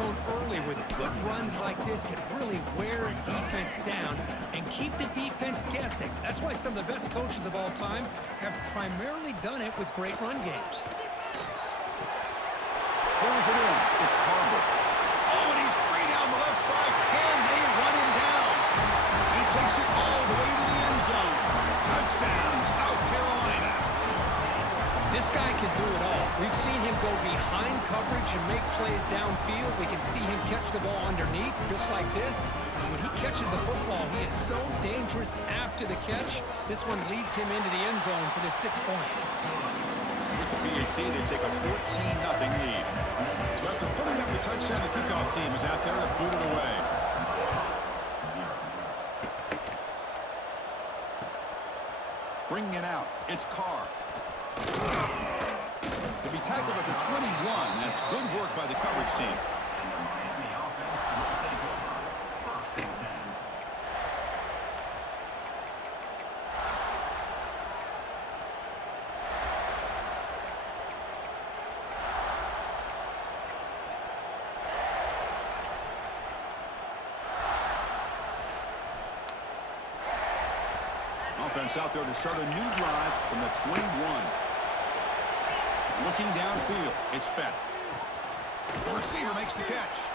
tone early with good runs like this can really wear a defense down and keep the defense guessing. That's why some of the best coaches of all time have primarily done it with great run games. Pulls it in. It's Carver. Oh, and he's free down the left side. Can they run him down? He takes it all the way to the end zone. Touchdown, South Carolina. This guy can do it all. We've seen him go behind coverage and make plays downfield. We can see him catch the ball underneath, just like this. And when he catches the football, he is so dangerous after the catch. This one leads him into the end zone for the 6 points. With the PAT, they take a 14-0 lead. So after putting up the touchdown, the kickoff team is out there to boot it away. Bringing it out, it's Carr. To be tackled at the 21, that's good work by the coverage team. Offense out there to start a new drive from the 21. Looking downfield, it's Beck. The receiver makes the catch.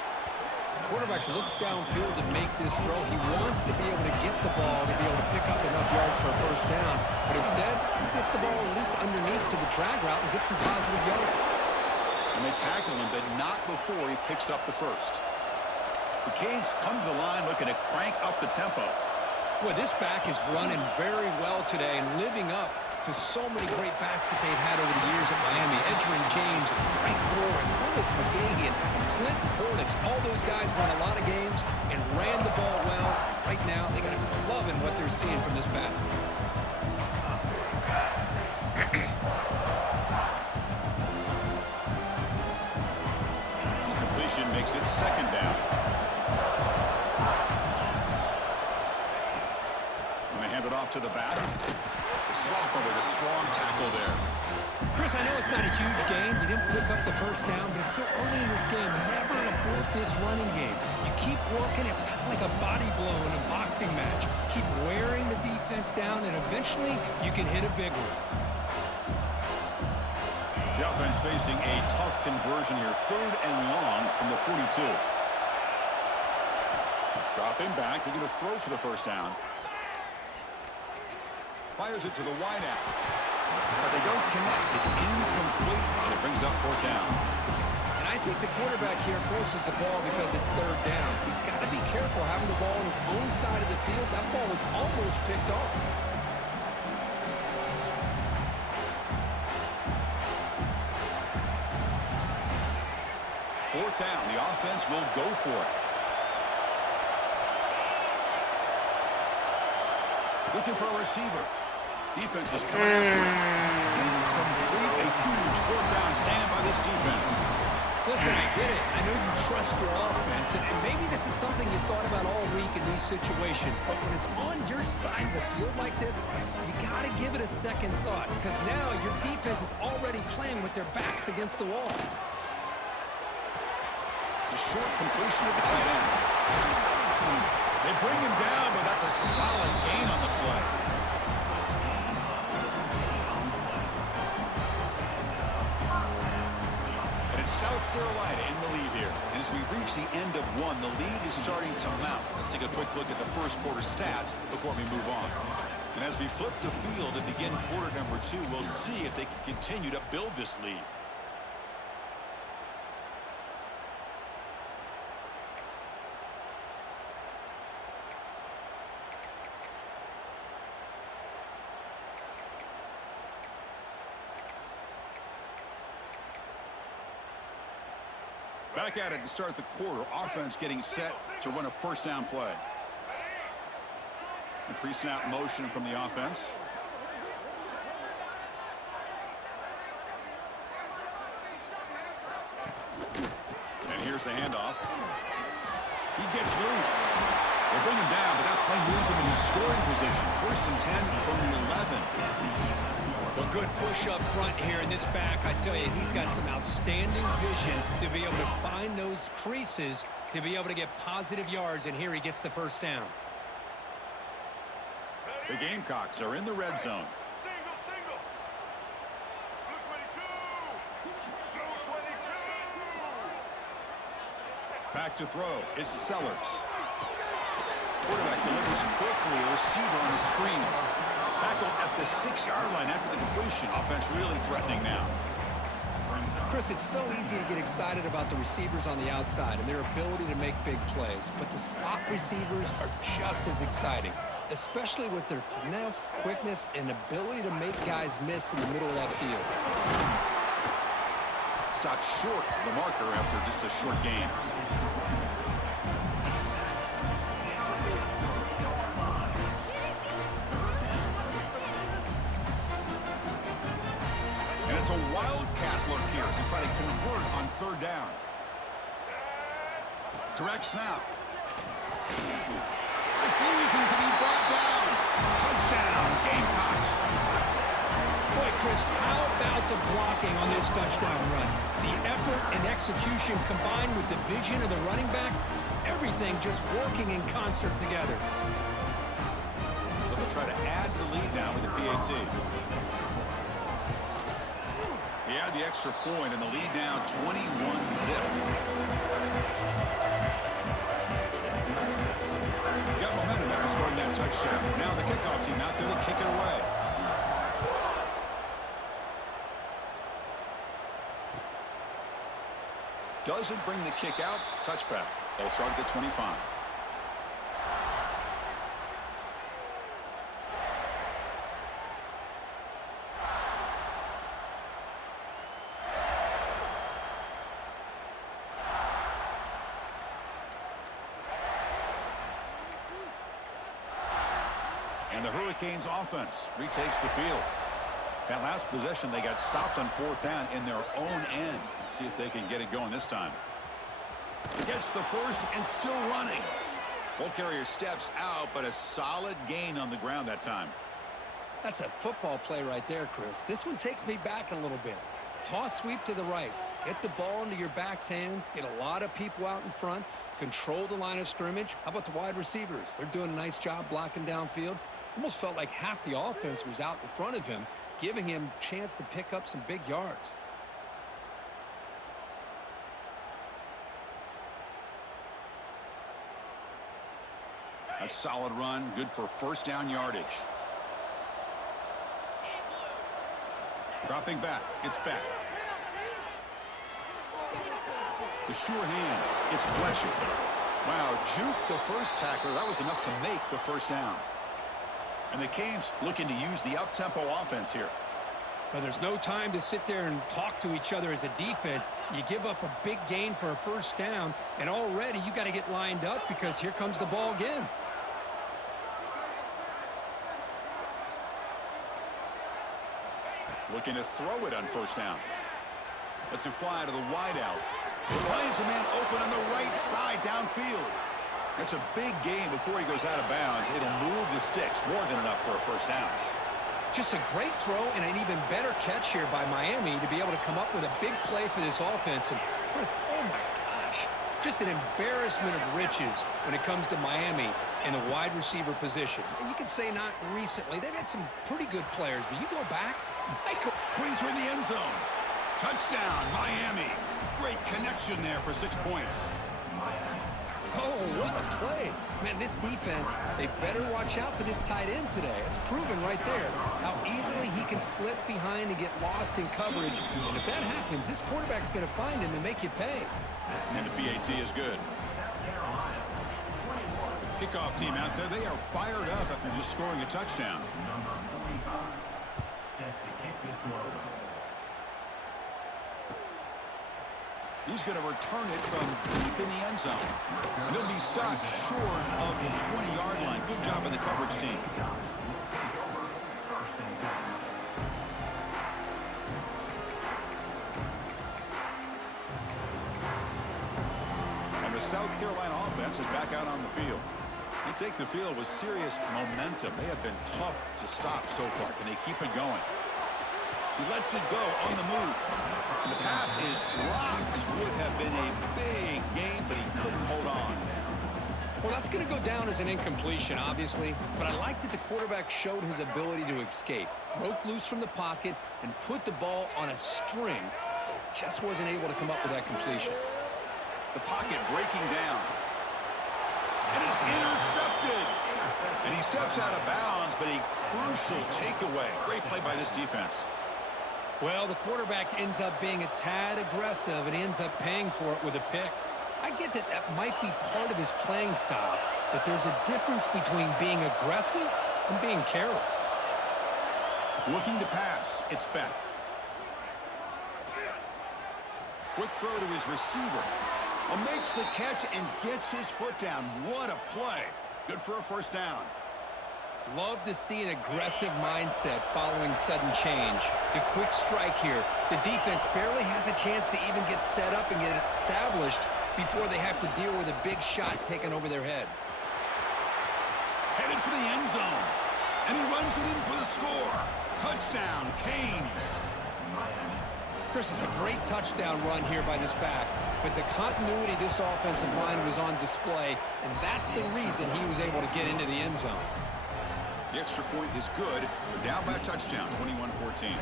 Quarterback looks downfield to make this throw. He wants to be able to get the ball to be able to pick up enough yards for a first down. But instead, he gets the ball at least underneath to the drag route and gets some positive yards. And they tackle him, but not before he picks up the first. The Canes come to the line looking to crank up the tempo. Boy, this back is running very well today and living up to so many great backs that they've had over the years at Miami. Edgerrin James and Frank Gore and Willis McGahee and Clinton Portis. All those guys won a lot of games and ran the ball well. Right now, they got to be loving what they're seeing from this back. Completion makes it second down. And they hand it off to the back. Sophomore with a strong tackle there. Chris, I know it's not a huge game. You didn't pick up the first down, but it's still early in this game. Never abort this running game. You keep working. It's kind of like a body blow in a boxing match. Keep wearing the defense down, and eventually you can hit a big one. The offense facing a tough conversion here. 3rd and long from the 42. Dropping back. They're going to throw for the first down. Fires it to the wideout. But they don't connect. It's incomplete, and it brings up 4th down. And I think the quarterback here forces the ball because it's 3rd down. He's got to be careful having the ball on his own side of the field. That ball was almost picked off. Fourth down. The offense will go for it. Looking for a receiver. Defense is coming after him. Incomplete. A huge 4th down stand by this defense. Listen, I get it. I know you trust your offense, and maybe this is something you thought about all week in these situations, but when it's on your side of the field like this, you got to give it a second thought, because now your defense is already playing with their backs against the wall. The short completion of the tight end. They bring him down, but that's a solid gain on the play. And it's South Carolina in the lead here. And as we reach the end of one, the lead is starting to mount. Let's take a quick look at the first quarter stats before we move on. And as we flip the field and begin quarter number 2, we'll see if they can continue to build this lead. Back at it to start the quarter. Offense getting set to run a first down play. The pre-snap motion from the offense. And here's the handoff. He gets loose. They bring him down, but that play moves him into scoring position. 1st and 10 from the 11. Well, good push up front here in this back. I tell you, he's got some outstanding vision to be able to find those creases to be able to get positive yards, and here he gets the first down. The Gamecocks are in the red zone. Single. Blue 22. Blue 22. Back to throw. It's Sellers. Quarterback delivers quickly. A receiver on the screen. Tackled at the 6-yard line after the completion. Offense really threatening now. Chris, it's so easy to get excited about the receivers on the outside and their ability to make big plays, but the slot receivers are just as exciting, especially with their finesse, quickness, and ability to make guys miss in the middle of that field. Stopped short of the marker after just a short gain. And it's a wildcat look here as they try to convert on third down. Direct snap. Refusing to be brought down. Touchdown, Gamecocks. Boy, Chris, how about the blocking on this touchdown run? The effort and execution combined with the vision of the running back, everything just working in concert together. So they'll try to add the lead now with the PAT. He had the extra point and the lead now 21-zip. Got momentum after scoring that touchdown. Now the kickoff team out there to kick it away. Doesn't bring the kick out. Touchback. They'll start at the 25. And the Hurricanes offense retakes the field. That last possession, they got stopped on fourth down in their own end. Let's see if they can get it going this time. Gets the first and still running. Ball carrier steps out, but a solid gain on the ground that time. That's a football play right there, Chris. This one takes me back a little bit. Toss sweep to the right. Get the ball into your back's hands. Get a lot of people out in front. Control the line of scrimmage. How about the wide receivers? They're doing a nice job blocking downfield. Almost felt like half the offense was out in front of him, giving him a chance to pick up some big yards. That's a solid run, good for first down yardage. Dropping back, it's back. The sure hands, it's Fletcher. Wow, juke the first tackler. That was enough to make the first down. And the Canes looking to use the up-tempo offense here. But there's no time to sit there and talk to each other as a defense. You give up a big gain for a first down, and already you got to get lined up because here comes the ball again. Looking to throw it on first down. Let's it fly to the wideout. Finds a man open on the right side downfield. That's a big gain before he goes out of bounds. It'll move the sticks, more than enough for a first down. Just a great throw and an even better catch here by Miami to be able to come up with a big play for this offense. And Chris, oh my gosh, just an embarrassment of riches when it comes to Miami in the wide receiver position. And you could say not recently. They've had some pretty good players, but you go back, Michael Brings her in the end zone. Touchdown, Miami. Great connection there for 6 points. Oh, what a play. Man, this defense, they better watch out for this tight end today. It's proven right there how easily he can slip behind and get lost in coverage. And if that happens, this quarterback's going to find him and make you pay. And the PAT is good. Kickoff team out there, they are fired up after just scoring a touchdown. He's going to return it from deep in the end zone. And he'll be stopped short of the 20-yard line. Good job by the coverage team. And the South Carolina offense is back out on the field. They take the field with serious momentum. They have been tough to stop so far. Can they keep it going? He lets it go on the move. And the pass is dropped. Would have been a big game, but he couldn't hold on. Well, that's going to go down as an incompletion, obviously, but I like that the quarterback showed his ability to escape, broke loose from the pocket, and put the ball on a string, but just wasn't able to come up with that completion. The pocket breaking down. It is intercepted. And he steps out of bounds, but a crucial takeaway. Great play by this defense. Well, the quarterback ends up being a tad aggressive and ends up paying for it with a pick. I get that that might be part of his playing style, but there's a difference between being aggressive and being careless. Looking to pass. It's Beck. Quick throw to his receiver. Makes the catch and gets his foot down. What a play. Good for a first down. Love to see an aggressive mindset following sudden change. The quick strike here. The defense barely has a chance to even get set up and get established before they have to deal with a big shot taken over their head. Headed for the end zone. And he runs it in for the score. Touchdown, Canes. Chris, it's a great touchdown run here by this back, but the continuity of this offensive line was on display, and that's the reason he was able to get into the end zone. The extra point is good. They're down by a touchdown, 21-14.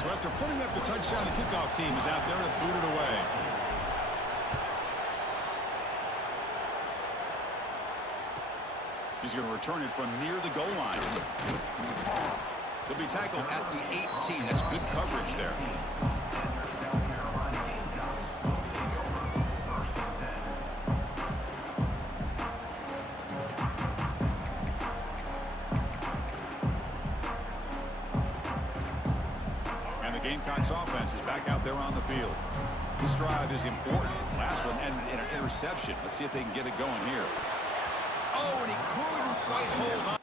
So after putting up the touchdown, the kickoff team is out there to boot it away. He's going to return it from near the goal line. He'll be tackled at the 18. That's good coverage there. And the Gamecocks offense is back out there on the field. This drive is important. Last one ended in an interception. Let's see if they can get it going here. Oh, and he couldn't quite hold on.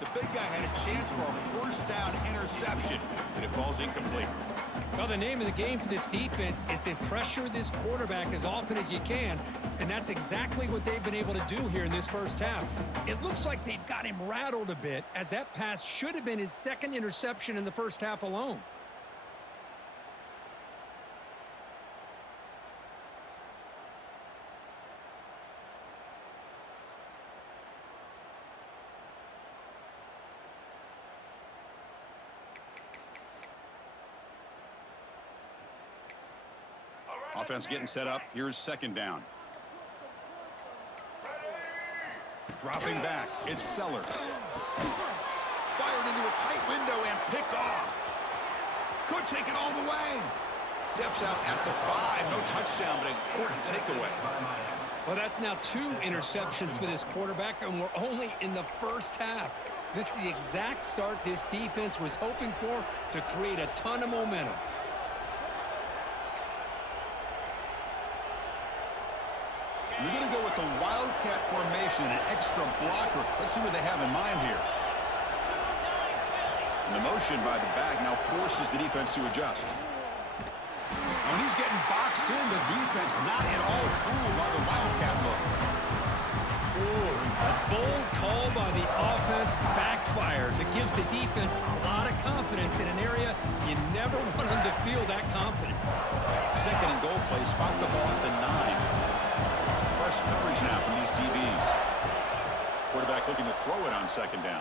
The big guy had a chance for a first down interception, and it falls incomplete. Well, the name of the game for this defense is to pressure this quarterback as often as you can, and that's exactly what they've been able to do here in this first half. It looks like they've got him rattled a bit, as that pass should have been his second interception in the first half alone. Offense getting set up. Here's second down. Dropping back. It's Sellers. Fired into a tight window and picked off. Could take it all the way. Steps out at the 5. No touchdown, but an important takeaway. Well, that's now 2 interceptions for this quarterback, and we're only in the first half. This is the exact start this defense was hoping for to create a ton of momentum. We're going to go with the Wildcat formation, an extra blocker. Let's see what they have in mind here. And the motion by the back now forces the defense to adjust. When he's getting boxed in, the defense not at all fooled by the Wildcat look. Ooh, a bold call by the offense backfires. It gives the defense a lot of confidence in an area you never want them to feel that confident. Second and goal play, spot the ball at the 9. Press coverage now from these DBs. Quarterback looking to throw it on second down.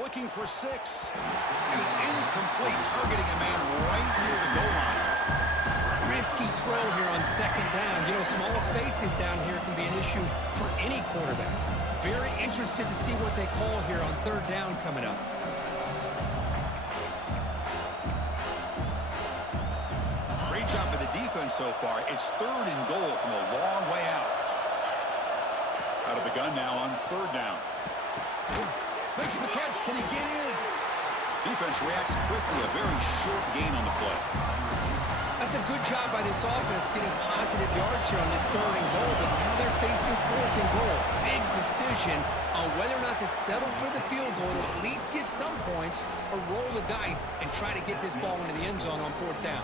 Looking for 6. And it's incomplete, targeting a man right near the goal line. Risky throw here on second down. You know, small spaces down here can be an issue for any quarterback. Very interested to see what they call here on third down coming up. defense so far. It's 3rd and goal from a long way out. Out of the gun now on 3rd down. Makes the catch. Can he get in? Defense reacts quickly. A very short gain on the play. That's a good job by this offense getting positive yards here on this 3rd and goal, but now they're facing 4th and goal. Big decision on whether or not to settle for the field goal to at least get some points or roll the dice and try to get this ball into the end zone on 4th down.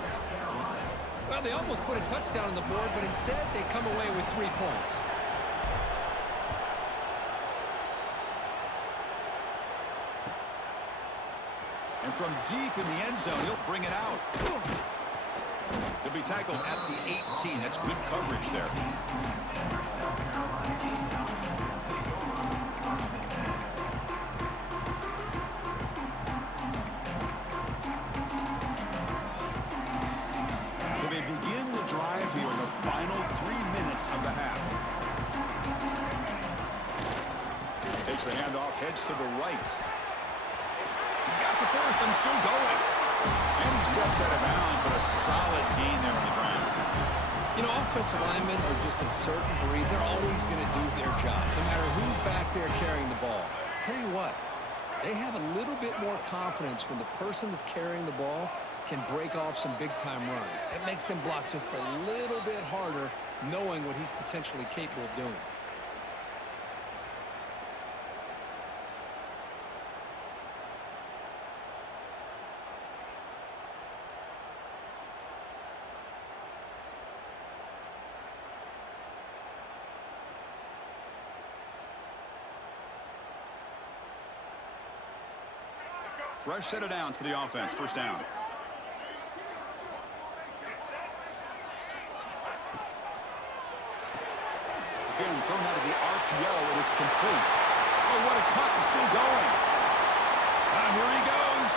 Well, they almost put a touchdown on the board, but instead they come away with 3 points. And from deep in the end zone, he'll bring it out. He'll be tackled at the 18. That's good coverage there. So they begin the drive here in the final 3 minutes of the half. Takes the handoff, heads to the right. He's got the first and still going. And he steps out of bounds, but a solid gain there on the ground. You know, offensive linemen are just a certain breed. They're always going to do their job, no matter who's back there carrying the ball. I'll tell you what, they have a little bit more confidence when the person that's carrying the ball can break off some big-time runs. It makes them block just a little bit harder, knowing what he's potentially capable of doing. Fresh set of downs for the offense. 1st down. Again, thrown out of the RPO, and it's complete. Oh, what a cut, and still going. Here he goes.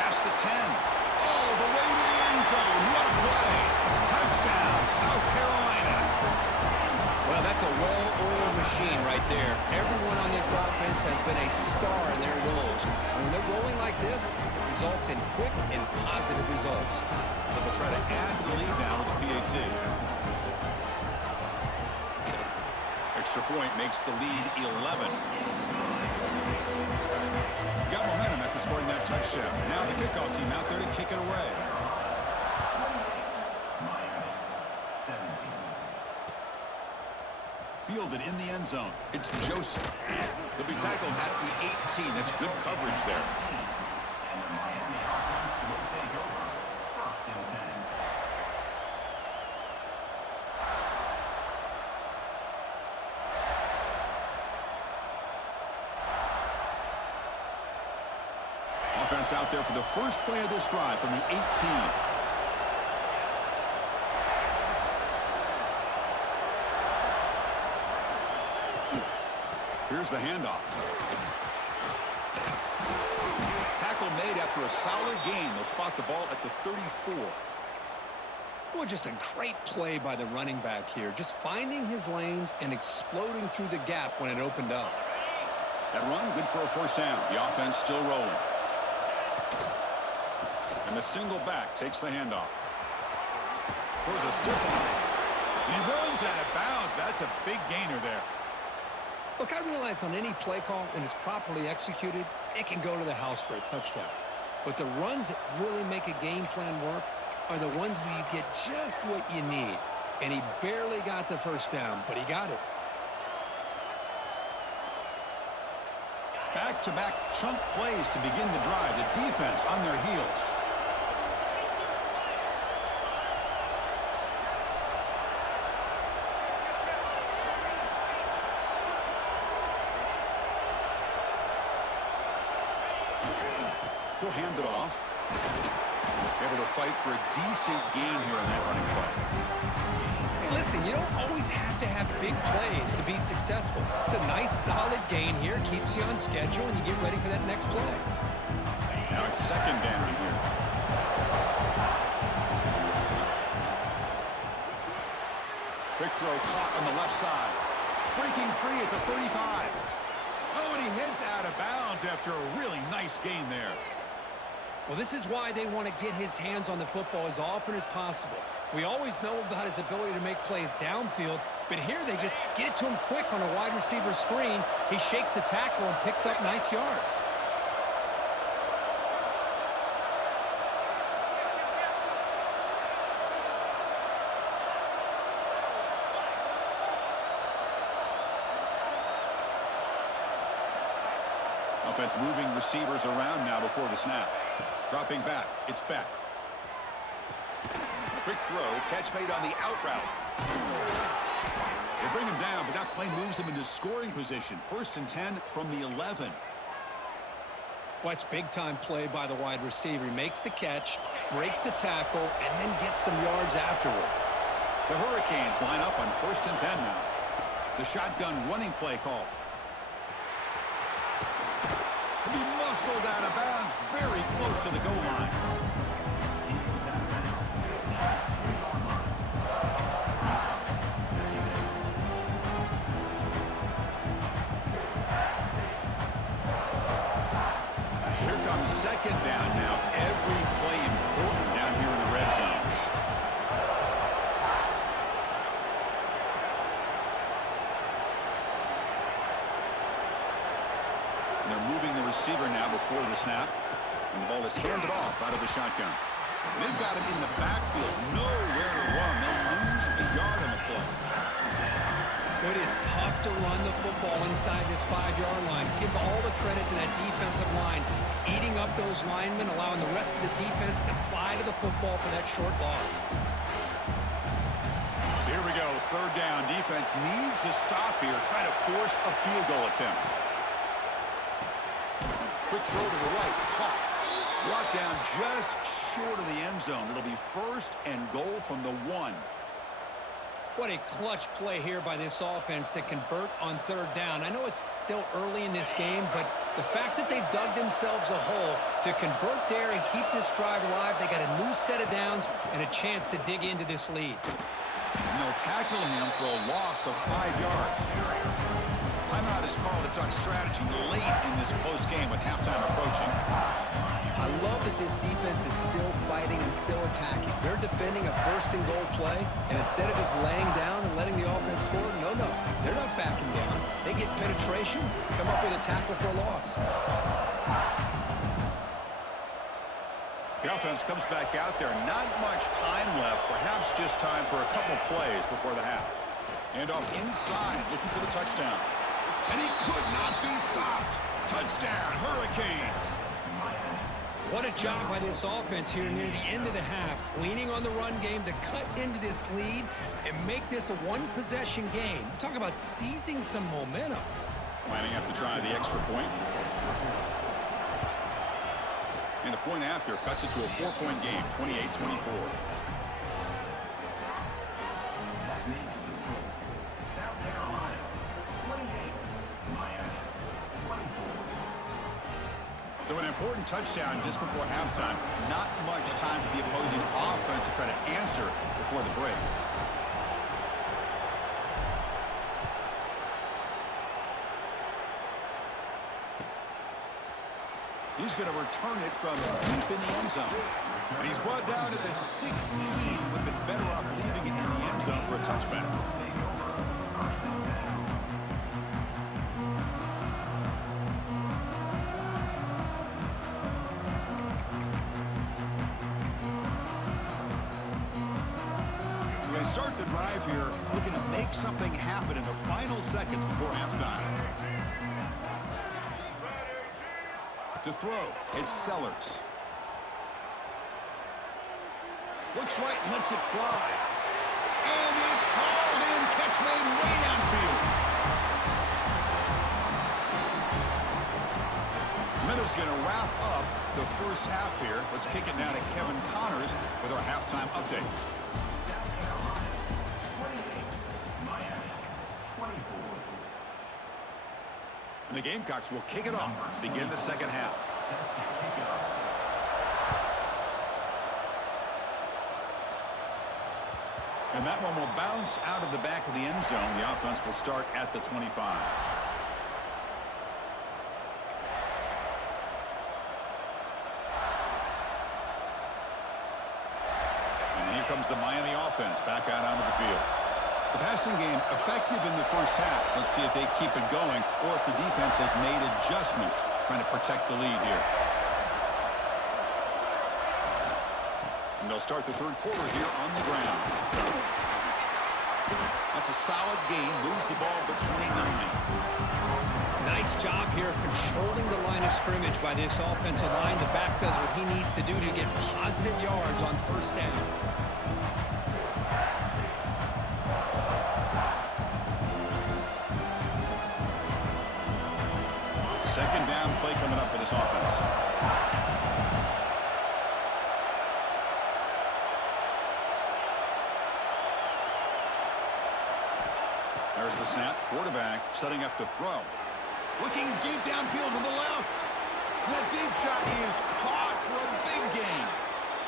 Past the 10. Oh, the way to the end zone. What a play. Touchdown, South Carolina. Well, that's a well-oiled machine right there. Everyone on this offense has been a star in their roles. And when they're rolling like this, it results in quick and positive results. But they'll try to add to the lead now with a PAT. Extra point makes the lead 11. Got momentum after scoring that touchdown. Now the kickoff team out there to kick it away. Fielded in the end zone. It's Joseph. He'll be tackled at the 18. That's good coverage there. Offense out there for the first play of this drive from the 18. Here's the handoff. Tackle made after a solid gain. They'll spot the ball at the 34. Boy, just a great play by the running back here. Just finding his lanes and exploding through the gap when it opened up. That run, good for a 1st down. The offense still rolling. And the single back takes the handoff. Throws a stiff one. He runs out of bounds. That's a big gainer there. Look, I realize on any play call, when it's properly executed, it can go to the house for a touchdown. But the runs that really make a game plan work are the ones where you get just what you need. And he barely got the 1st down, but he got it. Back-to-back chunk plays to begin the drive. The defense on their heels. He'll hand it off. Able to fight for a decent gain here on that running play. Hey, listen, you don't always have to have big plays to be successful. It's a nice, solid gain here. Keeps you on schedule, and you get ready for that next play. Now it's 2nd down here. Quick throw caught on the left side. Breaking free at the 35. Oh, and he heads out of bounds after a really nice gain there. Well, this is why they want to get his hands on the football as often as possible. We always know about his ability to make plays downfield, but here they just get it to him quick on a wide receiver screen. He shakes the tackle and picks up nice yards. Offense moving receivers around now before the snap. Dropping back. It's back. Quick throw. Catch made on the out route. They bring him down, but that play moves him into scoring position. 1st and 10 from the 11. Watch big-time play by the wide receiver. He makes the catch, breaks the tackle, and then gets some yards afterward. The Hurricanes line up on 1st and 10 now. The shotgun running play call. He muscled out of bounds very close to the goal line. So here comes 2nd down now. Every play important down here in the red zone. They're moving the receiver now before the snap. And the ball is handed off out of the shotgun. They've got him in the backfield. Nowhere to run. They'll lose a yard on the play. It is tough to run the football inside this 5-yard line. Give all the credit to that defensive line, eating up those linemen, allowing the rest of the defense to fly to the football for that short loss. So here we go. 3rd down. Defense needs a stop here. Trying to force a field goal attempt. Quick throw to the right. Caught. Brought down just short of the end zone. It'll be 1st and goal from the 1. What a clutch play here by this offense to convert on 3rd down. I know it's still early in this game, but the fact that they've dug themselves a hole to convert there and keep this drive alive, they got a new set of downs and a chance to dig into this lead. And they'll tackle him for a loss of 5 yards. Timeout is called a Duck strategy late in this close game with halftime approaching. I love that this defense is still fighting and still attacking. They're defending a 1st and goal play, and instead of just laying down and letting the offense score, no, they're not backing down. They get penetration, come up with a tackle for a loss. The offense comes back out there. Not much time left, perhaps just time for a couple plays before the half. And off inside, looking for the touchdown. And he could not be stopped. Touchdown, Hurricanes. What a job by this offense here near the end of the half, leaning on the run game to cut into this lead and make this a one-possession game. Talk about seizing some momentum. Lining up to try the extra point. And the point after cuts it to a 4-point game, 28-24. So an important touchdown just before halftime. Not much time for the opposing offense to try to answer before the break. He's going to return it from deep in the end zone. And he's brought down at the 16. Would have been better off leaving it in the end zone for a touchback. Start the drive here, looking to make something happen in the final seconds before halftime. To throw, it's Sellers. Looks right and lets it fly. And it's hauled in, catch made way downfield. Meadows going to wrap up the first half here. Let's kick it now to Kevin Connors with our halftime update. And the Gamecocks will kick it off to begin the second half. And that one will bounce out of the back of the end zone. The offense will start at the 25. comes the Miami offense back out onto the field. The passing game effective in the first half. Let's see if they keep it going or if the defense has made adjustments trying to protect the lead here. And they'll start the third quarter here on the ground. That's a solid gain. Moves the ball to the 29. Nice job here of controlling the line of scrimmage by this offensive line. The back does what he needs to do to get positive yards on first down. Second down play coming up for this offense. There's the snap. Quarterback setting up to throw. Looking deep downfield to the left. That deep shot is caught for a big gain.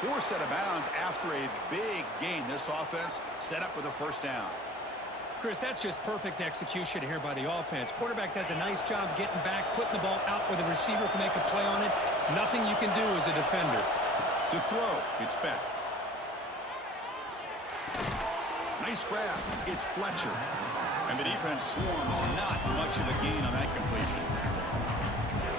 Forced out of bounds after a big gain. This offense set up with a first down. Chris, that's just perfect execution here by the offense. Quarterback does a nice job getting back, putting the ball out where the receiver can make a play on it. Nothing you can do as a defender. To throw, it's back. Nice grab. It's Fletcher. And the defense swarms. Not much of a gain on that completion.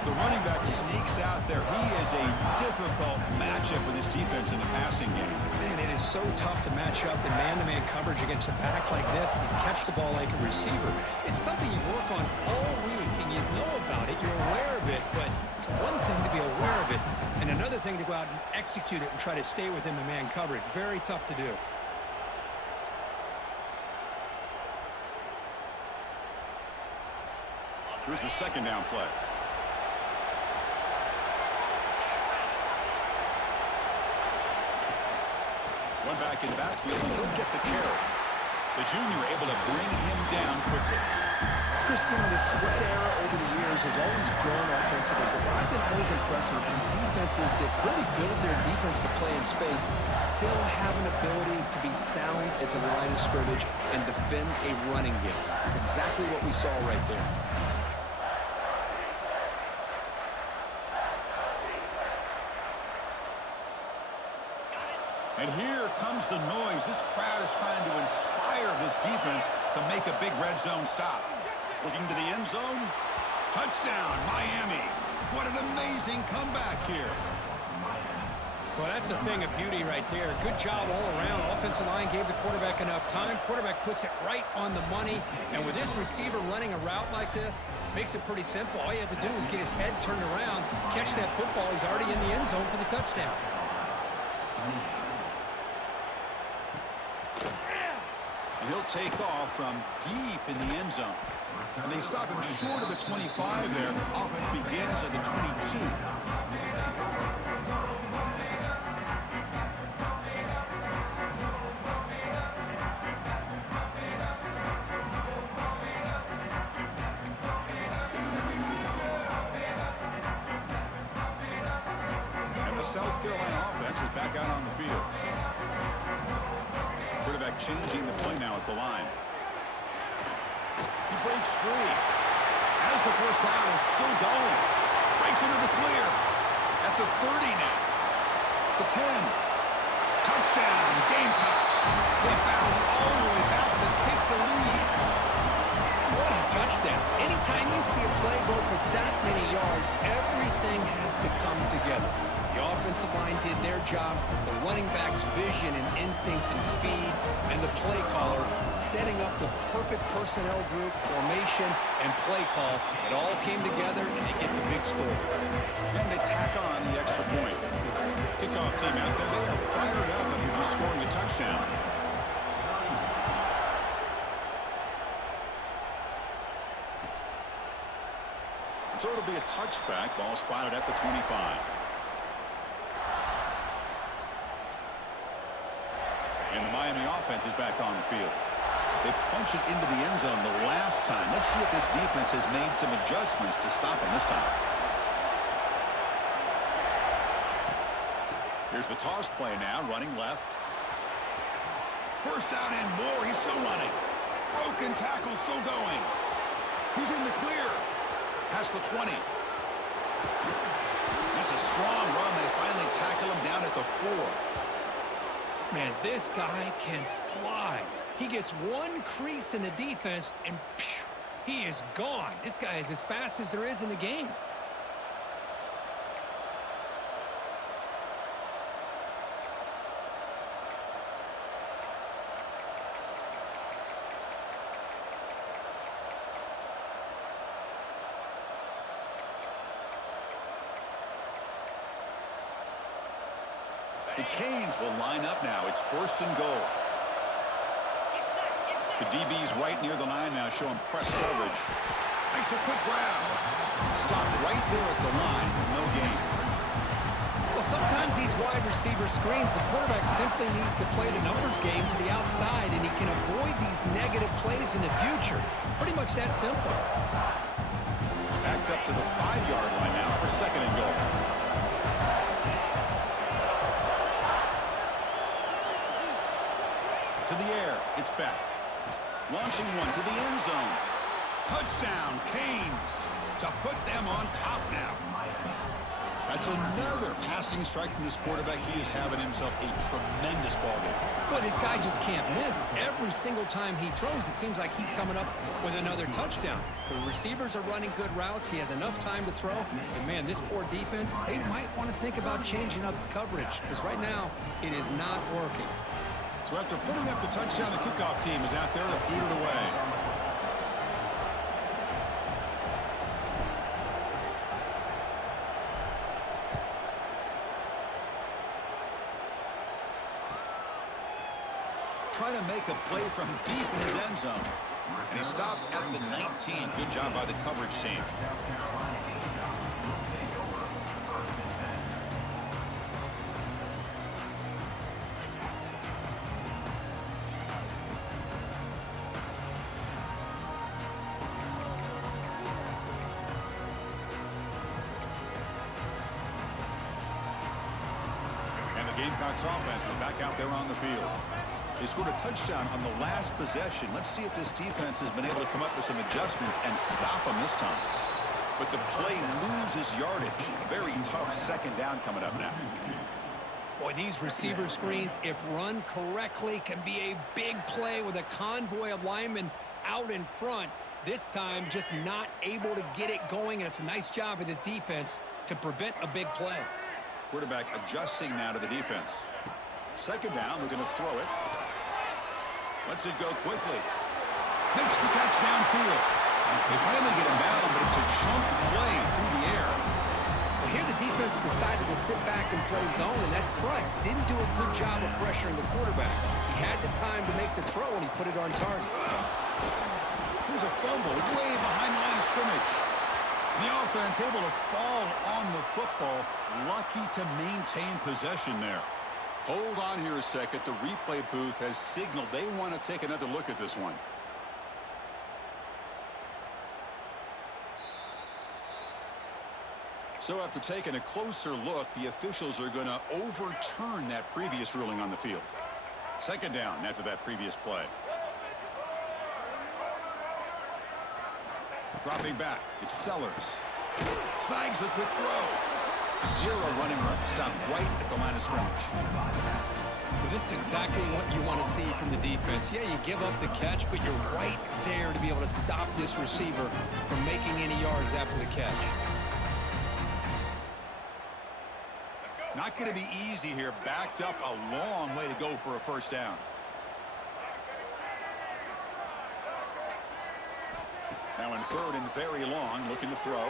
The running back sneaks out there. He is a difficult matchup for this defense in the passing game. Man, it is so tough to match up in man-to-man coverage against a back like this and catch the ball like a receiver. It's something you work on all week, and you know about it. You're aware of it, but it's one thing to be aware of it, and another thing to go out and execute it and try to stay within the man coverage. Very tough to do. Here's the second down play. One back in backfield, and he'll get the carry. The junior able to bring him down quickly. Christian, the spread era over the years has always grown offensively, but what I've been always impressed with is defenses that really build their defense to play in space still have an ability to be sound at the line of scrimmage and defend a running game. It's exactly what we saw right there. And here comes the noise. This crowd is trying to inspire this defense to make a big red zone stop. Looking to the end zone. Touchdown, Miami. What an amazing comeback here. Well, that's a thing of beauty right there. Good job all around. Offensive line gave the quarterback enough time. Quarterback puts it right on the money. And with this receiver running a route like this, makes it pretty simple. All you have to do is get his head turned around, catch that football. He's already in the end zone for the touchdown. And he'll take off from deep in the end zone. And they stop him short of the 25 there. Offense begins at the 22. And the South Carolina offense is back out on the field. Quarterback changing the play now at the line. He breaks free. As the first down is still going. Breaks into the clear. At the 30 now. The 10. Touchdown, Gamecocks. They battle all the way back to take the lead. What a touchdown. Anytime you see a play go for that many yards, everything has to come together. The offensive line did their job, the running back's vision and instincts and speed, and the play caller setting up the perfect personnel group, formation, and play call. It all came together, and they get the big score. And they tack on the extra point. Kickoff team out there, they are fired up after just scoring a touchdown. So it'll be a touchback. Ball spotted at the 25. And the Miami offense is back on the field. They punch it into the end zone the last time. Let's see if this defense has made some adjustments to stop them this time. Here's the toss play now, running left. First down and more. He's still running. Broken tackle still going. He's in the clear. Past the 20. That's a strong run. They finally tackle him down at the 4. Man, this guy can fly. He gets one crease in the defense, and phew, he is gone. This guy is as fast as there is in the game. The Canes will line up now. It's 1st and goal. The DB's right near the line now, showing press coverage. Makes a quick grab. Stopped right there at the line. No gain. Well, sometimes these wide receiver screens, the quarterback simply needs to play the numbers game to the outside, and he can avoid these negative plays in the future. Pretty much that simple. Backed up to the 5-yard line now for 2nd and goal. To the air. It's back. Launching one to the end zone. Touchdown, Canes, to put them on top now. That's another passing strike from this quarterback. He is having himself a tremendous ball game. But this guy just can't miss. Every single time he throws, it seems like he's coming up with another touchdown. The receivers are running good routes. He has enough time to throw. And, man, this poor defense, they might want to think about changing up coverage, because right now it is not working. So after putting up the touchdown, the kickoff team is out there to boot it away. Trying to make a play from deep in his end zone. And he stopped at the 19. Good job by the coverage team. Gamecocks offense is back out there on the field. They scored a touchdown on the last possession. Let's see if this defense has been able to come up with some adjustments and stop them this time. But the play loses yardage. Very tough 2nd down coming up now. Boy, these receiver screens, if run correctly, can be a big play with a convoy of linemen out in front. This time, just not able to get it going, and it's a nice job of the defense to prevent a big play. Quarterback adjusting now to the defense. 2nd down, we're going to throw it. Lets it go quickly. Makes the catch downfield. They finally get him down, but it's a chunk play through the air. Well, here the defense decided to sit back and play zone, and that front didn't do a good job of pressuring the quarterback. He had the time to make the throw, and he put it on target. Here's a fumble way behind the line of scrimmage. The offense able to fall on the football. Lucky to maintain possession there. Hold on here a second. The replay booth has signaled they want to take another look at this one. So after taking a closer look, the officials are going to overturn that previous ruling on the field. 2nd down after that previous play. Dropping back, it's Sellers. Snags the quick throw. 0 running room. Stopped right at the line of scrimmage. Well, this is exactly what you want to see from the defense. Yeah, you give up the catch, but you're right there to be able to stop this receiver from making any yards after the catch. Not going to be easy here. Backed up a long way to go for a 1st down. Now in 3rd and very long, looking to throw.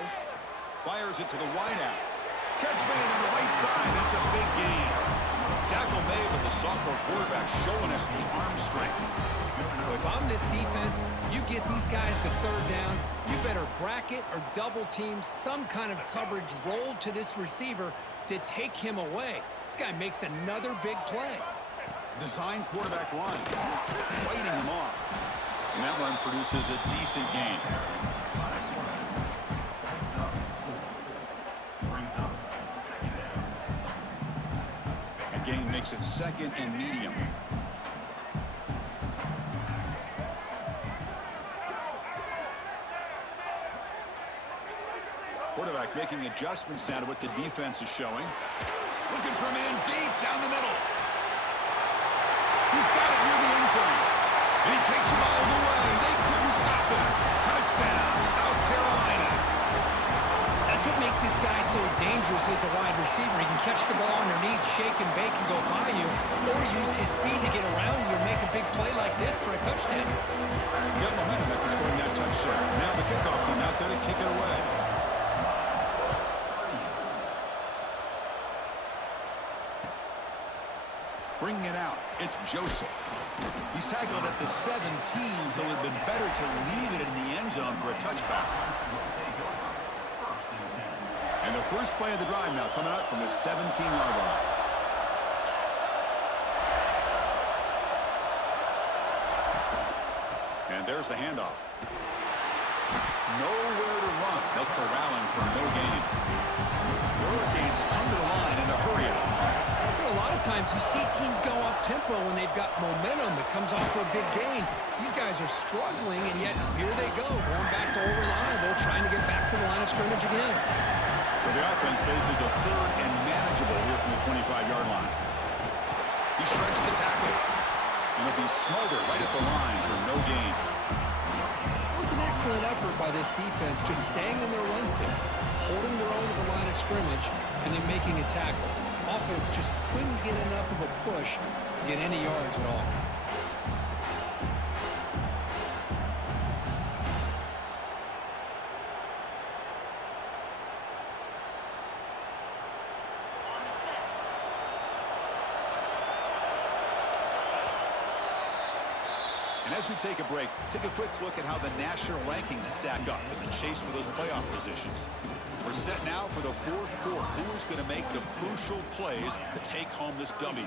Fires it to the wideout. Catch made on the right side. That's a big gain. Tackle made, but the sophomore quarterback showing us the arm strength. Well, if I'm this defense, you get these guys to 3rd down, you better bracket or double team some kind of coverage rolled to this receiver to take him away. This guy makes another big play. Design quarterback run. Fighting him off. And that run produces a decent gain. A gain makes it 2nd and medium. Quarterback making adjustments now to what the defense is showing. Looking for a man deep down the middle. He's got it near the end zone. And he takes it all the way. They couldn't stop him. Touchdown, South Carolina. That's what makes this guy so dangerous as a wide receiver. He can catch the ball underneath, shake and bake and go by you, or use his speed to get around you and make a big play like this for a touchdown. Got momentum after scoring that touchdown. Now the kickoff team out there to kick it away. Bringing it out, it's Joseph. He's tackled at the 17, so it would have been better to leave it in the end zone for a touchback. And the first play of the drive now coming up from the 17-yard line. And there's the handoff. Nowhere to run. They'll corral him for no gain. The Hurricanes come to the line in the hurry-up. A lot of times you see teams go up-tempo when they've got momentum. It comes off to a big gain. These guys are struggling, and yet here they go, going back to old reliable, trying to get back to the line of scrimmage again. So the offense faces a third and manageable here from the 25-yard line. He shreds the tackle. And it'll be smothered right at the line for no gain. It was an excellent effort by this defense, just staying in their run fix, holding their own at the line of scrimmage, and then making a tackle. Offense just couldn't get enough of a push to get any yards at all. And as we take a break, take a quick look at how the national rankings stack up in the chase for those playoff positions. We're set now for the fourth quarter. Who's going to make the crucial plays to take home this W?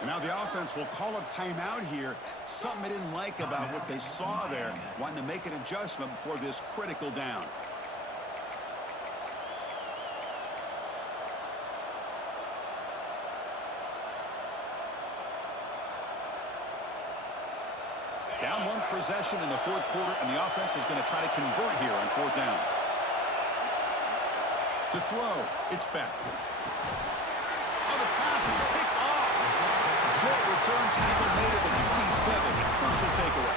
And now the offense will call a timeout here. Something they didn't like about what they saw there. Wanting to make an adjustment before this critical down. Down one possession in the fourth quarter, and the offense is going to try to convert here on fourth down. To throw, it's Beck. Oh, the pass is picked off. Short return tackle made at the 27. Crucial takeaway.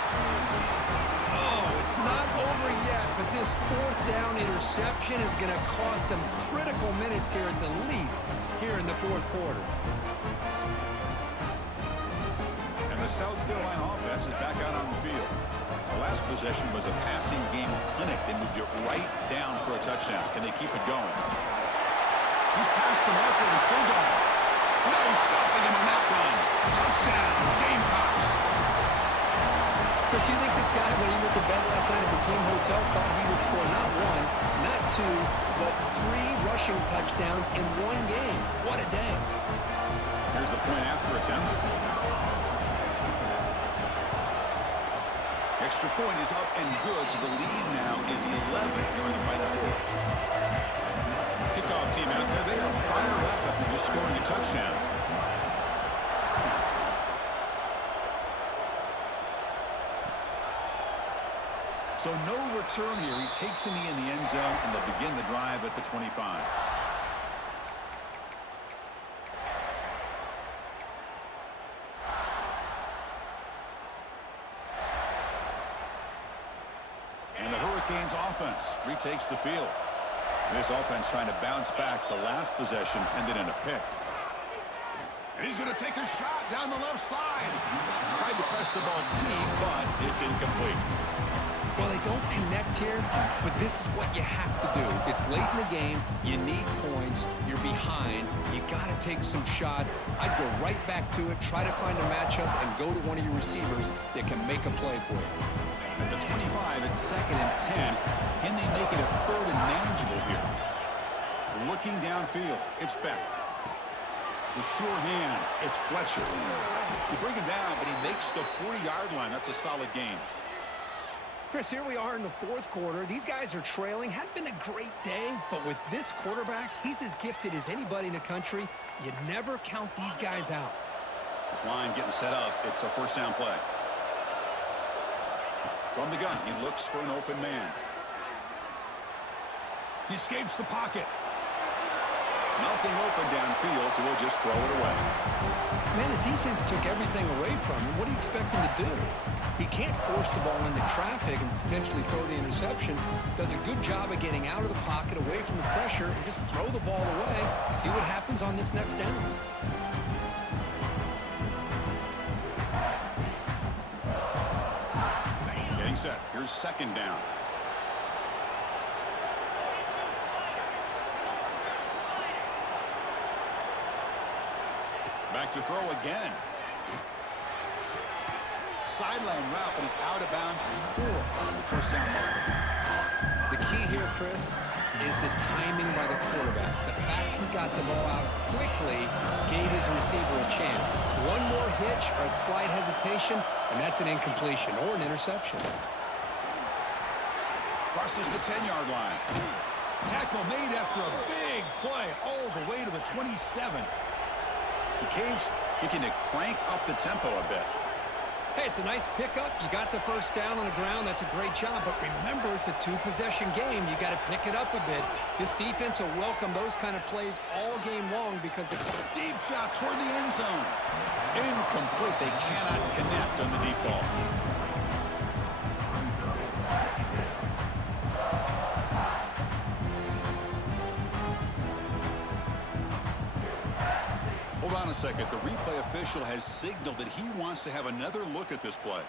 Oh, it's not over yet, but this fourth down interception is going to cost them critical minutes here at the least here in the fourth quarter. And the South Carolina offense is back out on the field. The last possession was a passing game clinic. They moved it right down for a touchdown. Can they keep it going? He's past the marker and still going. No stopping him on that run. Touchdown, Gamecocks. Chris, you think this guy, when he went to bed last night at the team hotel, thought he would score not one, not two, but 3 rushing touchdowns in one game? What a day. Here's the point after attempt. Extra point is up and good, so the lead now is 11 during the final quarter. Kickoff team out there, they are fired up after just scoring a touchdown. So no return here. He takes in the end zone, and they'll begin the drive at the 25. And the Hurricanes offense retakes the field. This offense trying to bounce back the last possession, ended in a pick. And he's going to take a shot down the left side. Tried to press the ball deep, but it's incomplete. Well, they don't connect here, but this is what you have to do. It's late in the game. You need points. You're behind. You got to take some shots. I'd go right back to it, try to find a matchup, and go to one of your receivers that can make a play for you. At the 25, it's 2nd and 10. Can they make it a 3rd and manageable here? Looking downfield, it's Beck. The sure hands, it's Fletcher. They bring him down, but he makes the 40-yard line. That's a solid gain. Chris, here we are in the fourth quarter. These guys are trailing. Hadn't been a great day, but with this quarterback, he's as gifted as anybody in the country. You never count these guys out. This line getting set up. It's a first down play. From the gun, he looks for an open man. He escapes the pocket. Nothing open downfield, so we'll just throw it away. Man, the defense took everything away from him. What do you expect him to do? He can't force the ball into traffic and potentially throw the interception. Does a good job of getting out of the pocket, away from the pressure, and just throw the ball away. See what happens on this next down. Getting set. Here's second down. Back to throw again. Sideline route, but he's out of bounds before the first down marker. The key here, Chris, is the timing by the quarterback. The fact he got the ball out quickly gave his receiver a chance. One more hitch or a slight hesitation, and that's an incompletion or an interception. Crosses the 10-yard line. Tackle made after a big play all the way to the 27. The Canes looking to crank up the tempo a bit. Hey, it's a nice pickup. You got the first down on the ground. That's a great job. But remember, it's a two-possession game. You got to pick it up a bit. This defense will welcome those kind of plays all game long because the Deep shot toward the end zone. Incomplete. They cannot connect on the deep ball. Hold on a second. The replay official has signaled that he wants to have another look at this play.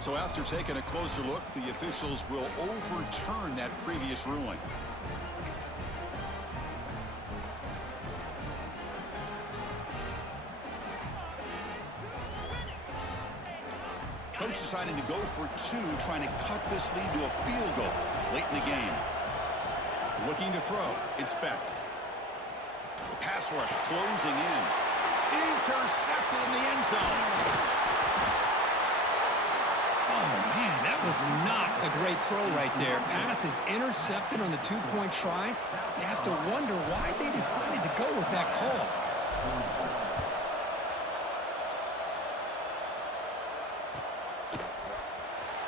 So after taking a closer look, the officials will overturn that previous ruling. Coach deciding to go for two, trying to cut this lead to a field goal late in the game. Looking to throw. Inspect. The pass rush closing in. Intercepted in the end zone. Oh, man, that was not a great throw right there. Pass is intercepted on the two-point try. You have to wonder why they decided to go with that call.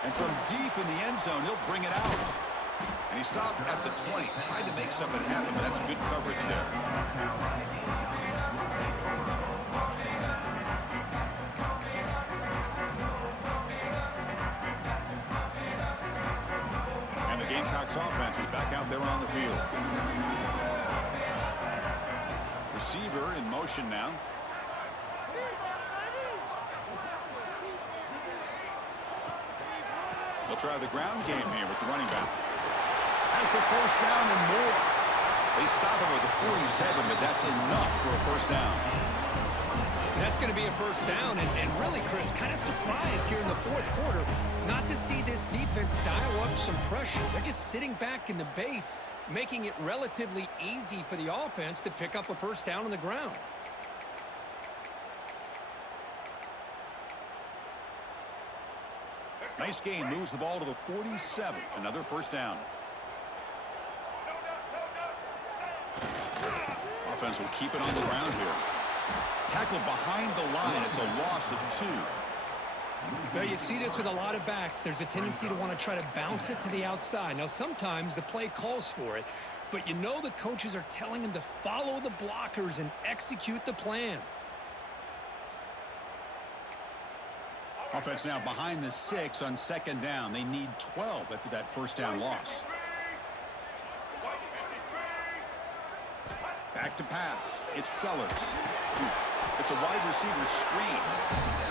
And from deep in the end zone, he'll bring it out. And he stopped at the 20. Tried to make something happen, but that's good coverage there. And the Gamecocks offense is back out there on the field. Receiver in motion now. They'll try the ground game here with the running back. Has the first down and more. They stop him with the 47, but that's enough for a first down. And that's going to be a first down. And really, Chris, kind of surprised here in the fourth quarter not to see this defense dial up some pressure. They're just sitting back in the base, making it relatively easy for the offense to pick up a first down on the ground. Nice gain, moves the ball to the 47. Another first down. Offense will keep it on the ground here. Tackled behind the line. It's a loss of 2. Now, you see this with a lot of backs. There's a tendency to want to try to bounce it to the outside. Now, sometimes the play calls for it, but you know the coaches are telling them to follow the blockers and execute the plan. Offense now behind the 6 on second down. They need 12 after that first down loss. Back to pass. It's Sellers. It's a wide receiver screen.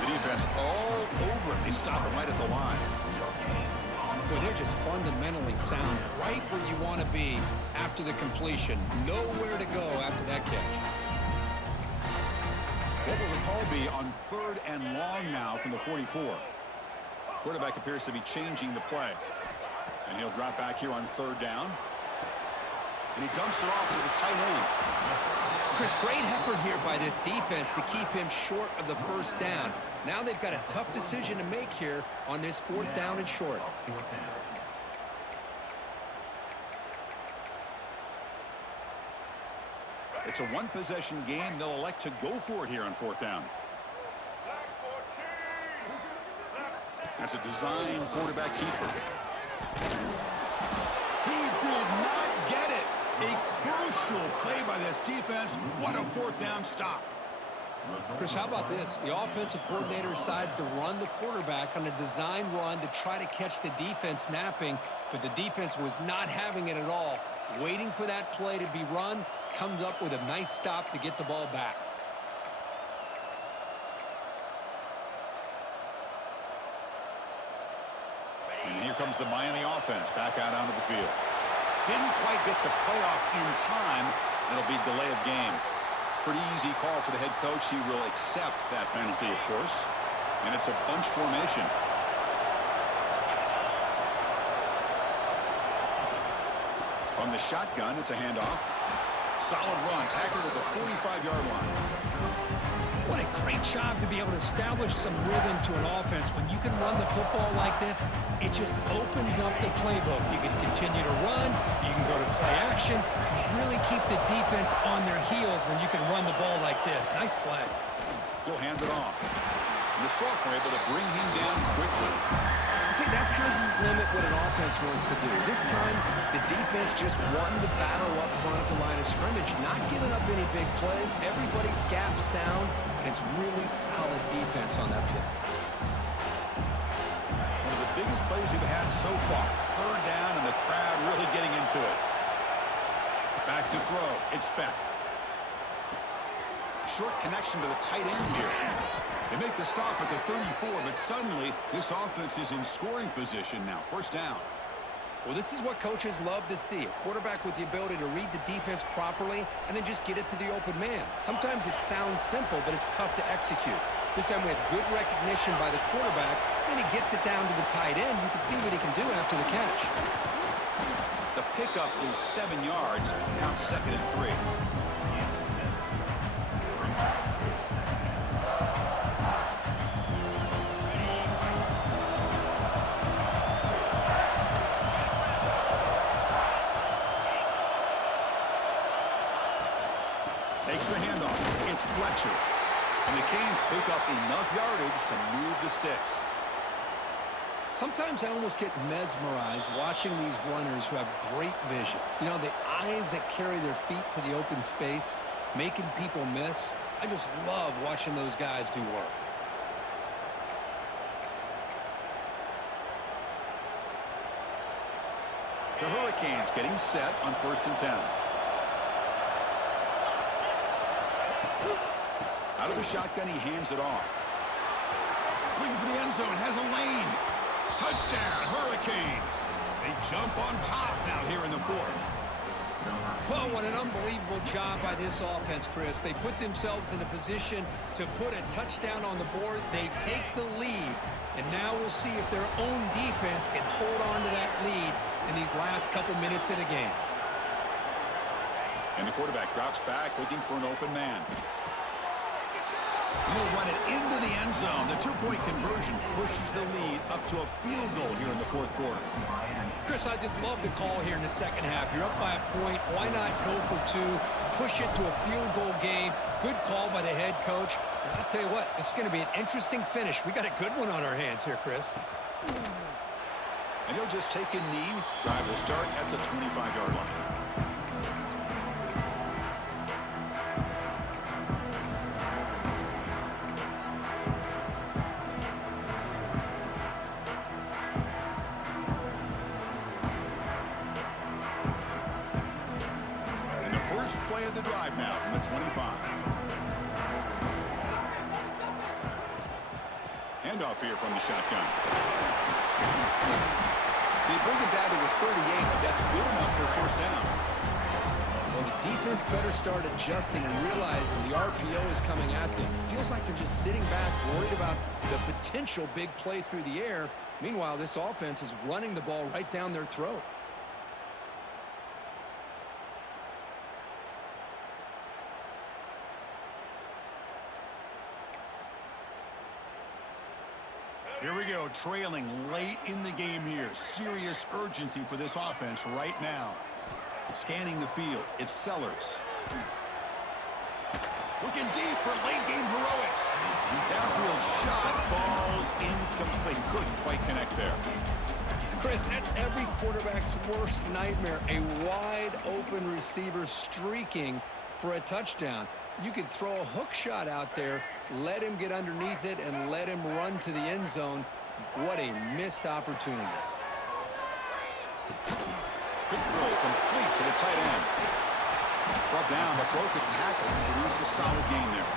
The defense all over it. They stop it right at the line. Well, they're just fundamentally sound, right where you want to be after the completion. Nowhere to go after that catch. What will the call be on 3rd and long now from the 44? Quarterback appears to be changing the play. And he'll drop back here on 3rd down. And he dumps it off to the tight end. Chris, great effort here by this defense to keep him short of the first down. Now they've got a tough decision to make here on this 4th down and short. It's a one-possession game. They'll elect to go for it here on 4th down. That's a design quarterback keeper. He did not get it. A crucial play by this defense. What a 4th down stop. Chris, how about this? The offensive coordinator decides to run the quarterback on a design run to try to catch the defense napping, but the defense was not having it at all. Waiting for that play to be run, comes up with a nice stop to get the ball back. And here comes the Miami offense back out onto the field. Didn't quite get the playoff in time. It'll be delay of game. Pretty easy call for the head coach. He will accept that penalty, of course. And it's a bunch formation. From the shotgun, it's a handoff. Solid run, tackled at the 45-yard line. What a great job to be able to establish some rhythm to an offense. When you can run the football like this, it just opens up the playbook. You can continue to run. You can go to play action. You really keep the defense on their heels when you can run the ball like this. Nice play. He'll hand it off. And the sophomore able to bring him down quickly. See, that's how you limit what an offense wants to do. This time, the defense just won the battle up front at the line of scrimmage, not giving up any big plays. Everybody's gap sound, and it's really solid defense on that play. One of the biggest plays we've had so far. 3rd down, and the crowd really getting into it. Back to throw. It's Beck. Short connection to the tight end here. They make the stop at the 34, but suddenly this offense is in scoring position now. 1st down. Well, this is what coaches love to see. A quarterback with the ability to read the defense properly and then just get it to the open man. Sometimes it sounds simple, but it's tough to execute. This time we have good recognition by the quarterback, and he gets it down to the tight end. You can see what he can do after the catch. The pickup is 7 yards. Now 2nd and 3. Takes the handoff. It's Fletcher. And the Canes pick up enough yardage to move the sticks. Sometimes I almost get mesmerized watching these runners who have great vision. You know, the eyes that carry their feet to the open space, making people miss. I just love watching those guys do work. The Hurricanes getting set on 1st and 10. Out of the shotgun, he hands it off. Looking for the end zone, has a lane. Touchdown, Hurricanes. They jump on top now here in the 4th. Well, what an unbelievable job by this offense, Chris. They put themselves in a position to put a touchdown on the board. They take the lead, and now we'll see if their own defense can hold on to that lead in these last couple minutes of the game. And the quarterback drops back, looking for an open man. He'll run it into the end zone. The 2-point conversion pushes the lead up to a field goal here in the 4th quarter. Chris, I just love the call here in the second half. You're up by a point. Why not go for 2, push it to a field goal game? Good call by the head coach. And I'll tell you what, this is going to be an interesting finish. We got a good one on our hands here, Chris. And he'll just take a knee. Drive will start at the 25-yard line. Play of the drive now from the 25. Handoff here from the shotgun. They bring it down to the 38, but that's good enough for 1st down. Well, the defense better start adjusting and realizing the RPO is coming at them. Feels like they're just sitting back, worried about the potential big play through the air. Meanwhile, this offense is running the ball right down their throat. Here we go, trailing late in the game here. Serious urgency for this offense right now. Scanning the field, it's Sellers. Looking deep for late-game heroics. Downfield shot falls incomplete. Couldn't quite connect there. Chris, that's every quarterback's worst nightmare. A wide-open receiver streaking for a touchdown. You could throw a hook shot out there, let him get underneath it, and let him run to the end zone. What a missed opportunity. Quick throw, complete to the tight end. Brought down, but broke a tackle and produced a solid gain there.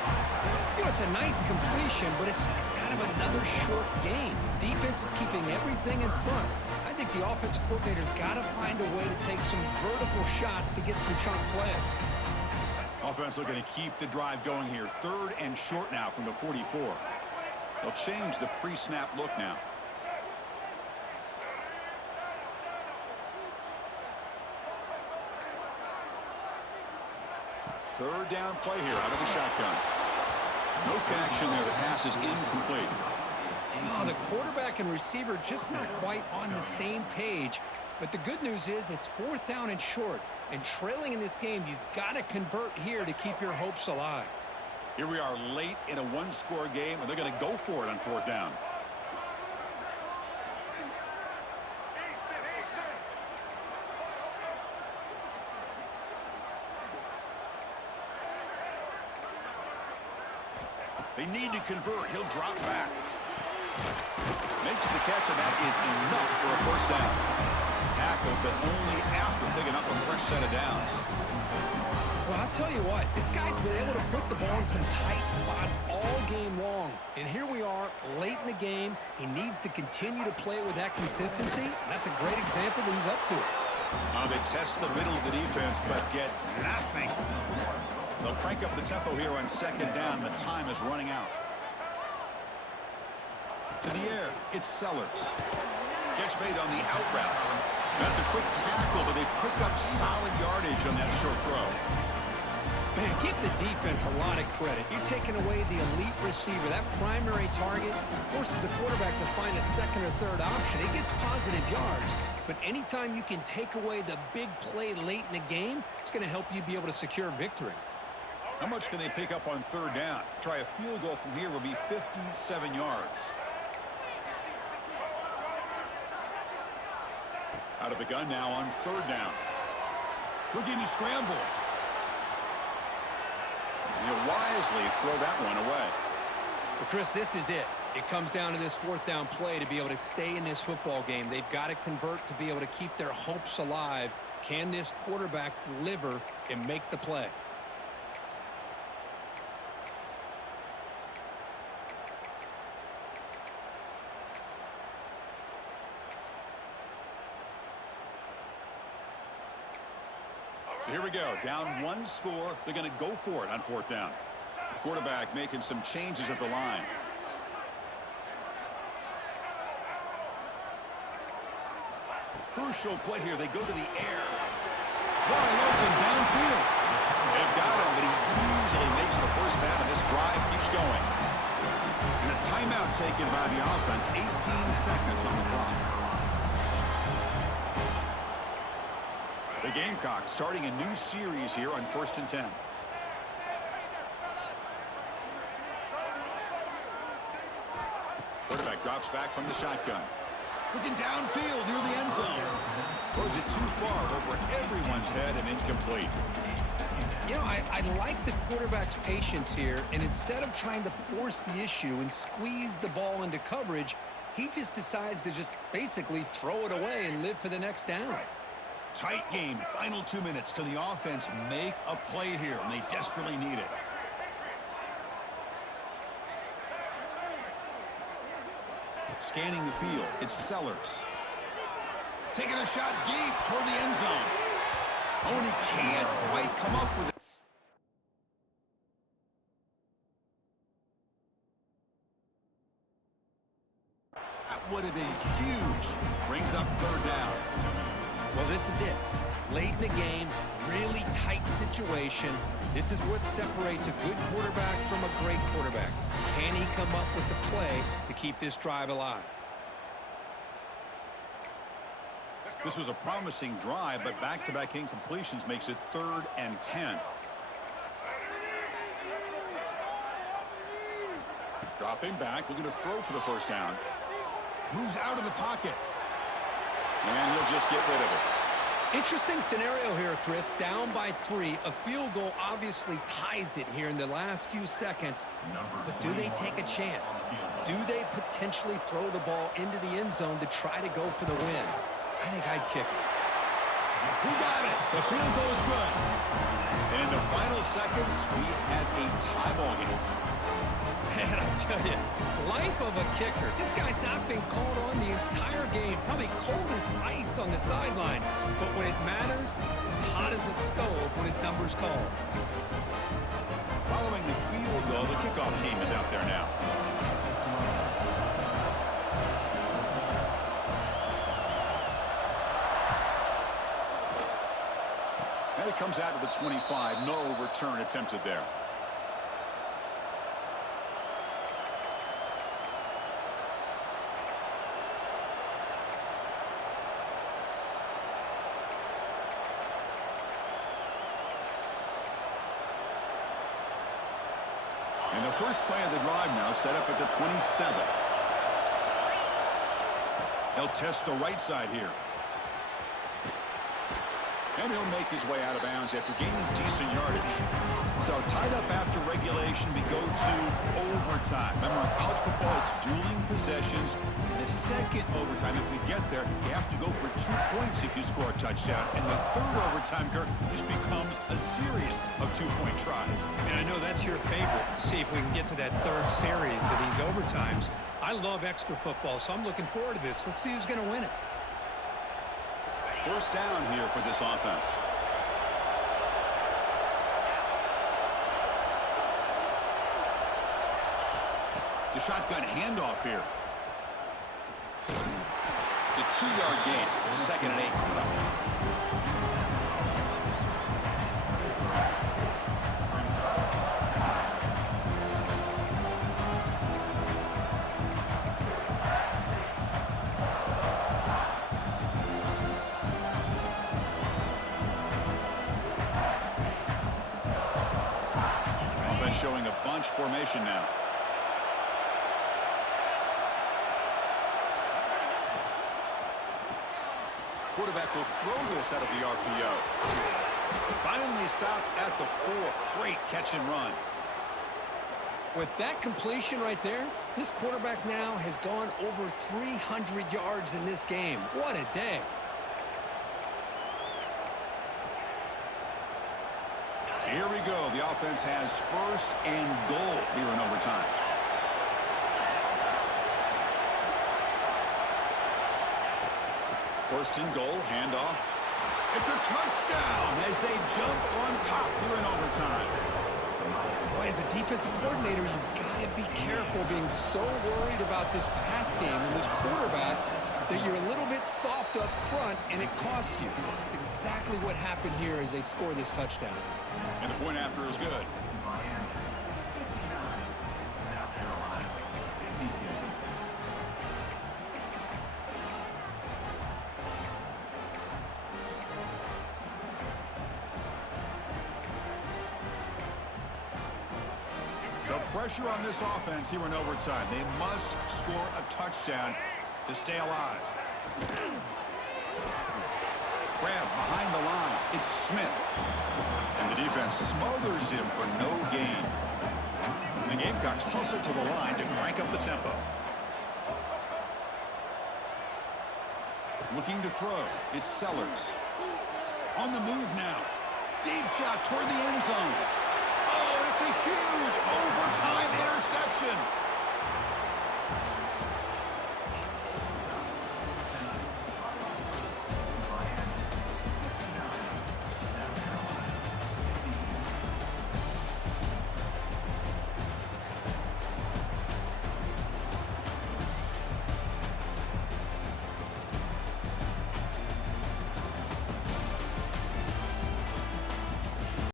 You know, it's a nice completion, but it's kind of another short game. The defense is keeping everything in front. I think the offense coordinator's got to find a way to take some vertical shots to get some chunk plays. Offense looking to keep the drive going here. 3rd and short now from the 44. They'll change the pre-snap look now. Third down play here out of the shotgun. No connection there. The pass is incomplete. Oh, the quarterback and receiver just not quite on the same page. But the good news is it's 4th down and short. And trailing in this game, you've got to convert here to keep your hopes alive. Here we are late in a one-score game, and they're going to go for it on 4th down. They need to convert. He'll drop back. Makes the catch, and that is enough for a 1st down. Tackled, but only after picking up a fresh set of downs. Well, I'll tell you what, this guy's been able to put the ball in some tight spots all game long. And here we are, late in the game. He needs to continue to play with that consistency. That's a great example that he's up to it. They test the middle of the defense, but get nothing. They'll crank up the tempo here on 2nd down. The time is running out. To the air, it's Sellers. Catch made on the out route. That's a quick tackle, but they pick up solid yardage on that short throw. Man, give the defense a lot of credit. You're taking away the elite receiver. That primary target forces the quarterback to find a 2nd or 3rd option. He gets positive yards, but anytime you can take away the big play late in the game, it's going to help you be able to secure victory. How much can they pick up on 3rd down? Try a field goal from here will be 57 yards. Out of the gun now on 3rd down. Looking to scramble. He'll wisely throw that one away. Well, Chris, this is it. It comes down to this 4th down play to be able to stay in this football game. They've got to convert to be able to keep their hopes alive. Can this quarterback deliver and make the play? So here we go. Down 1 score. They're going to go for it on 4th down. The quarterback making some changes at the line. Crucial play here. They go to the air. Wide open downfield. They've got him, but he easily makes the 1st down, and this drive keeps going. And a timeout taken by the offense. 18 seconds on the clock. The Gamecocks starting a new series here on 1st and 10. Quarterback drops back from the shotgun. Looking downfield near the end zone. Throws it too far over everyone's head and incomplete. You know, I like the quarterback's patience here, and instead of trying to force the issue and squeeze the ball into coverage, he just decides to just basically throw it away and live for the next down. Tight game, final 2 minutes. Can the offense make a play here? And they desperately need it. Scanning the field, it's Sellers. Taking a shot deep toward the end zone. Oh, and he can't quite come up with it. That would have been huge. Brings up 3rd down. Well, this is it. Late in the game, really tight situation. This is what separates a good quarterback from a great quarterback. Can he come up with the play to keep this drive alive? This was a promising drive, but back-to-back incompletions makes it 3rd and 10. Dropping back, looking to throw for the first down. Moves out of the pocket. And he'll just get rid of it. Interesting scenario here, Chris. Down by 3. A field goal obviously ties it here in the last few seconds. But do they take a chance? Do they potentially throw the ball into the end zone to try to go for the win? I think I'd kick it. He got it. The field goal is good. And in the final seconds, we had a tie ball game. Man, I tell you, life of a kicker. This guy's not been called on the entire game. Probably cold as ice on the sideline. But when it matters, he's hot as a stove when his number's called. Following the field goal, the kickoff team is out there now. And it comes out to the 25. No return attempted there. And the first play of the drive now set up at the 27. He'll test the right side here. And he'll make his way out of bounds after gaining decent yardage. So tied up after regulation, we go to overtime. Remember, in college football, it's dueling possessions. In the second overtime, if we get there, you have to go for 2 points if you score a touchdown. And the third overtime, Kirk, just becomes a series of 2-point tries. And I know that's your favorite. See if we can get to that third series of these overtimes. I love extra football, so I'm looking forward to this. Let's see who's going to win it. First down here for this offense. The shotgun handoff here. It's a 2-yard gain. 2nd and 8 coming up. Showing a bunch formation now. Quarterback will throw this out of the RPO. Finally stopped at the 4. Great catch and run. With that completion right there, this quarterback now has gone over 300 yards in this game. What a day. So here we go. The offense has 1st and goal here in overtime. First and goal, handoff. It's a touchdown as they jump on top here in overtime. Boy, as a defensive coordinator, you've got to be careful being so worried about this pass game and this quarterback that you're a little bit soft up front and it costs you. It's exactly what happened here as they score this touchdown. And the point after is good. So pressure on this offense here in overtime. They must score a touchdown to stay alive. Grab behind the line. It's Smith. And the defense smothers him for no gain. The Gamecocks hustle to the line to crank up the tempo. Looking to throw. It's Sellers. On the move now. Deep shot toward the end zone. Oh, and it's a huge overtime interception.